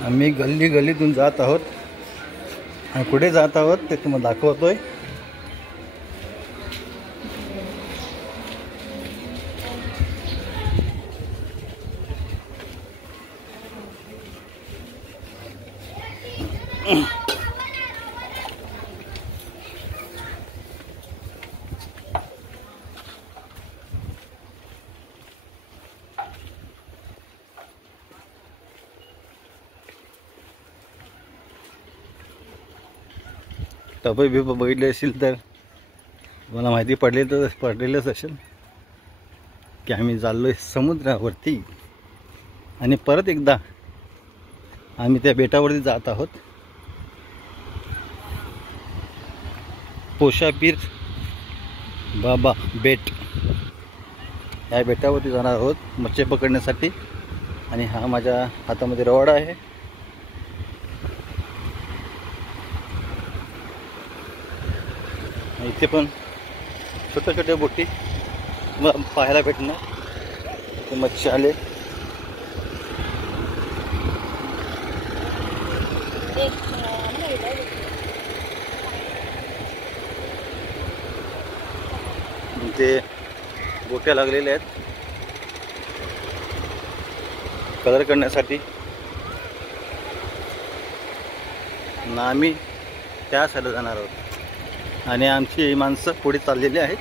आम्ही गल्ली गल्लीतून जात आहोत आणि कुठे जात आहोत ते तुम्हाला दाखवतोय. टपई बिप बघितले असेल तर मला माहिती पडलेलंच असेल की आम्ही चाललोय समुद्रावरती आणि परत एकदा आम्ही त्या बेटावरती जात आहोत. पोशापीर बाबा बेट या बेटावरती जाणार आहोत मच्छी पकडण्यासाठी. आणि हा माझ्या हातामध्ये रॉड आहे. इथे पण छोट्या छोट्या बोटी पाहायला भेटणार. मच्छी आले. ते बोट्या लागलेल्या आहेत कलर करण्यासाठी. ना आम्ही त्या साईडला जाणार आहोत आणि आमची माणसं पुढे चाललेली आहेत.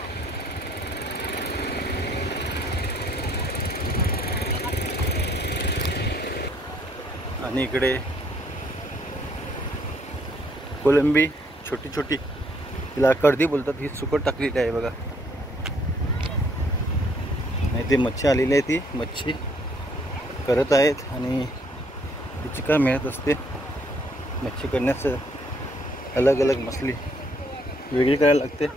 आणि इकडे कोलंबी छोटी छोटी, तिला कर्दी बोलतात, ही सुकट टाकलेली आहे बघा. नाही ते मच्छी आलेली आहे, ती मच्छी करत आहेत आणि तिची काय मिळत असते. मच्छी करण्याचं अलग अलग मछली वेगळी करायला लागते.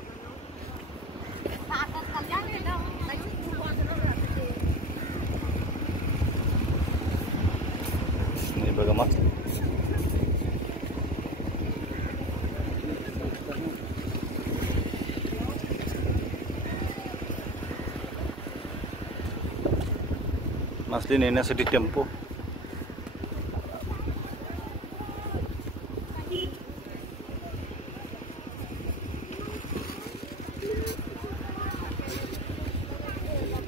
बघा मासे मासली नेण्यासाठी टेम्पो.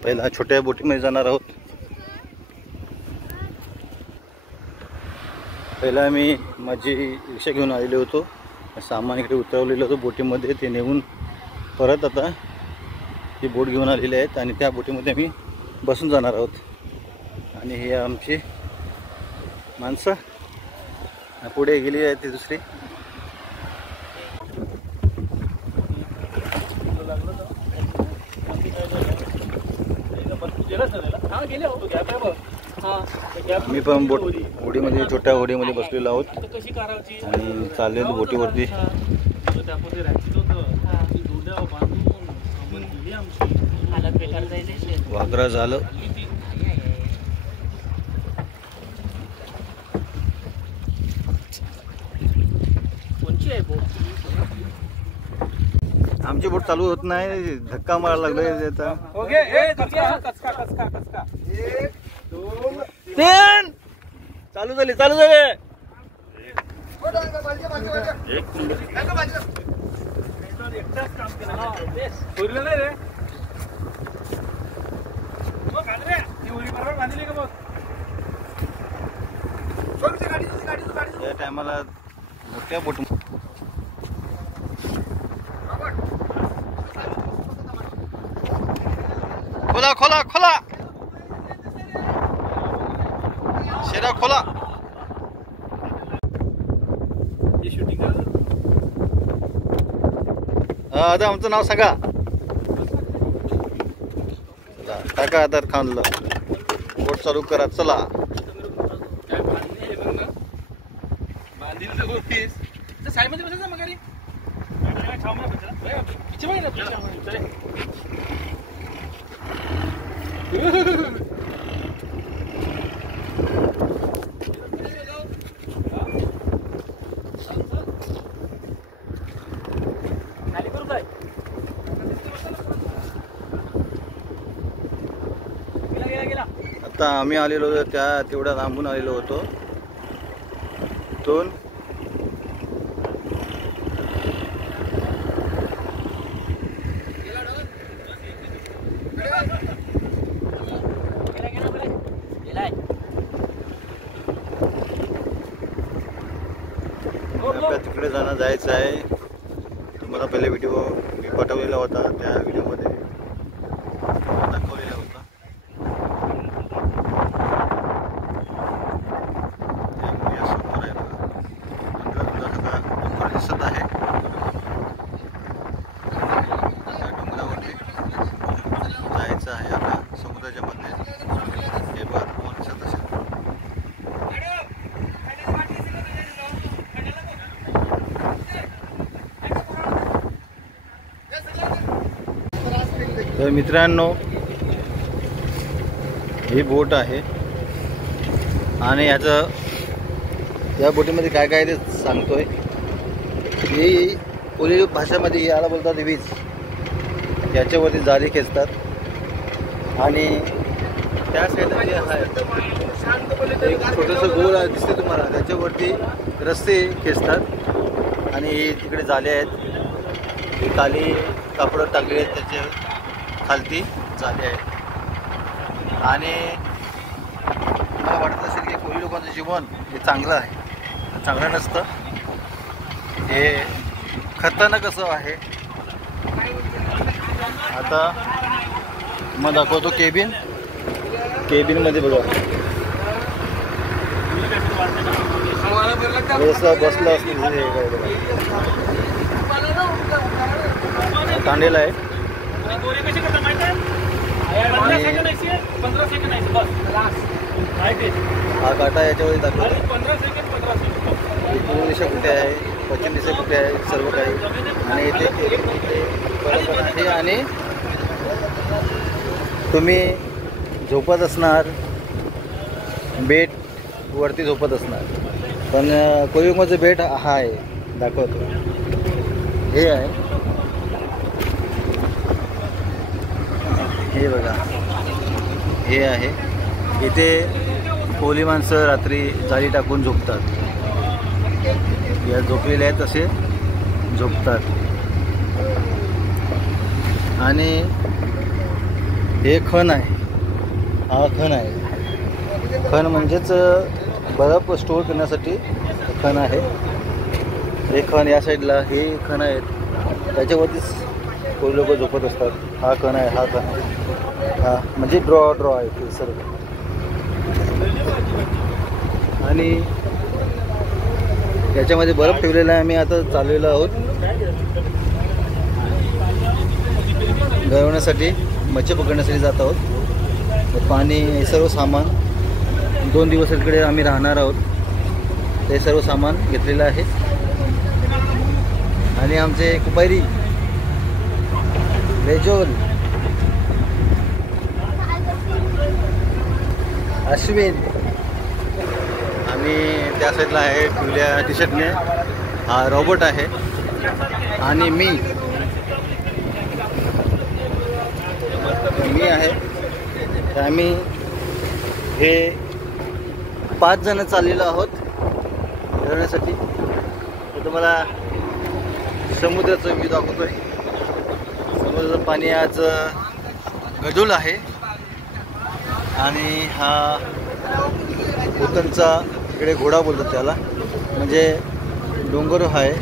पहिला छोट्या बोटीमध्ये जाणार आहोत. पहिला मी माझी रिक्षा घेऊन आलेलो होतो, सामान इकडे उतरवलेलं होतं बोटीमध्ये. ते नेऊन परत आता ही बोट घेऊन आलेली आहेत आणि त्या बोटीमध्ये आम्ही बसून जाणार आहोत. आणि हे आमची माणसं पुढे गेली आहे ती दुसरी. मी पण होडीमध्ये, छोट्या होडीमध्ये बसलेलो आहोत आणि चाललेलो बोटीवरती. वाघरा झालं. आमची बोट चालू होत नाही, धक्का मारायला लागलोय. चालू झाली. या टायमाला मोठ्या बोट खोला खोला खोला शेरा खोला. आता आमचं नाव सांगा. टाका आता खांदलं. बोट चालू करा. चला. आता आम्ही आलेलो होतो, तेवढ्या लांबून आलेलो होतो इथून आपल्या तिकडे जायचं आहे. तुम्हाला पहिले व्हिडिओ मी पाठवलेला होता, त्या व्हिडिओमध्ये दाखवलेला होता. समोर आहे बघा, डोंगर दिसत आहे. त्या डोंगरावरती जायचं आहे आपल्या समुद्राच्या मध्ये. हे बघा तुम्हाला दिसत असेल. तर मित्रांनो, ही बोट आहे आणि या बोटीमध्ये काय काय ते सांगतोय. ही कोली भाषेमध्ये याला बोलतात वीज. याच्यावरती जाळी खेचतात आणि त्या साईडला जे आहे एक छोटंसं गोल दिसते तुम्हाला, त्याच्यावरती रस्ते खेचतात आणि तिकडे जाळे आहेत. ही खाली कापडं टाकले आहेत, त्याचे खालती जाळे आहेत. आणि मला वाटत असेल की कोळी लोकांचं जीवन हे चांगलं आहे, चांगलं नसतं. हे खतरनाक असं आहे. आता मग दाखवतो केबिनमध्ये बघा बसलं असतं. तांडेला आहे. हा काटा याच्यामध्ये दाखवतो. पूर्व दिशा कुठे आहे, पश्चिम दिशा कुठे आहे, सर्व काही. आणि इथे बरोबर आहे. आणि तुम्ही झोपत असणार, बेट वरती झोपत असणार, पण कोळीमध्ये बेट हा आहे, दाखवतो. हे आहे, हे बघा, हे आहे. इथे कोळी माणसं रात्री जाळी टाकून झोपतात. या झोपलेले आहेत तसे झोपतात. आणि हे खण आहे, हा खण आहे. खण म्हणजेच बर्फ स्टोअर करण्यासाठी खण आहे. हे खण या साईडला हे खण आहेत, त्याच्यावरतीच कोळी लोक झोपत असतात. हा खण आहे, हा खण आहे. हा म्हणजे ड्रॉ आहे ते सर्व. आणि त्याच्यामध्ये बर्फ ठेवलेला आहे. आम्ही आता चाललेलो आहोत गळवण्यासाठी, मच्छी पकडण्यासाठी जात आहोत. पाणी हे सर्व सामान 2 दिवस इकडे आम्ही राहणार आहोत. ते सर्व सामान घेतलेलं आहे. आणि आमचे कुपायरी रेजोल, अश्विन, आणि त्या साईडला आहे पिवळ्या टी शर्टने हा रॉबर्ट आहे. आणि मी आहे. तर आम्ही हे 5 जण चाललेलो आहोत फिरण्यासाठी. तर तुम्हाला समुद्राचं व्ह्यू दाखवतोय. समुद्राचं पाणी आज गढूळ आहे. आणि हा भूतानचा इकडे घोडा बोलतात त्याला, म्हणजे डोंगर आहे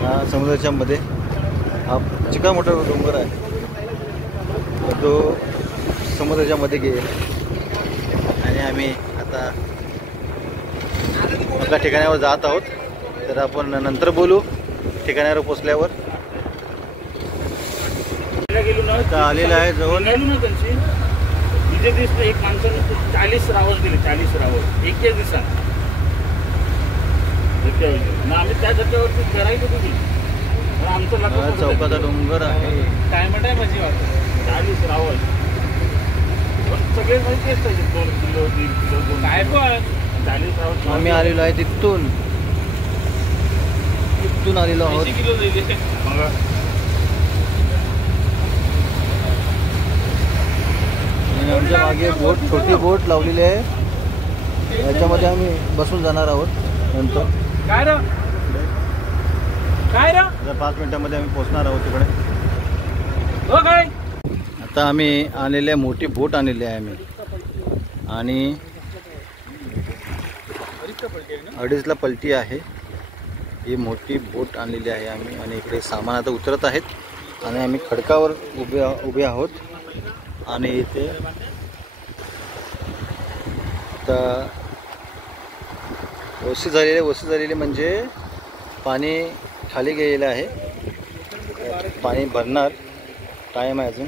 हा समुद्राच्या मध्ये. हा चिका मोठा डोंगर आहे, तो समुद्राच्या मध्ये गेला. आणि आम्ही आता आपल्या ठिकाणावर जात आहोत. तर आपण नंतर बोलू ठिकाणावर पोचल्यावर. आता आलेलं आहे जवळ. तिथे दिसतं एक माणसानं 40 रावस दिले, 40 रावस एके दिवसात. आम्ही त्या धक्क्यावरती करायचं तुम्ही आमचं चौकाचा डोंगर आहे. काय म्हणताय माझी वाट. 40 रावस सगळे माहिती असतात, 2 किलो 3 किलो काय पण 40 रावस. आम्ही आलेलो आहे तिथून आलेलो आहोत. किलो दिले. आमच्या मागे बोट, छोटी बोट लावलेली आहे. याच्यामध्ये आम्ही बसून जाणार आहोत. नंतर काय रे काय रे आता 5 मिनिटांमध्ये आम्ही पोहोचणार आहोत तिकडे. हो काय आता आम्ही आणलेली आहे, मोठी बोट आणलेली आहे आम्ही, आणि 2:30ला पलटी आहे. ही मोठी बोट आणलेली आहे आम्ही, आणि इकडे सामान आता उतरत आहेत आणि आम्ही खडकावर उभे आहोत. आणि इथे आता वस्ती झालेली म्हणजे पाणी खाली गेलेलं आहे. पाणी भरणार, टाईम आहे अजून.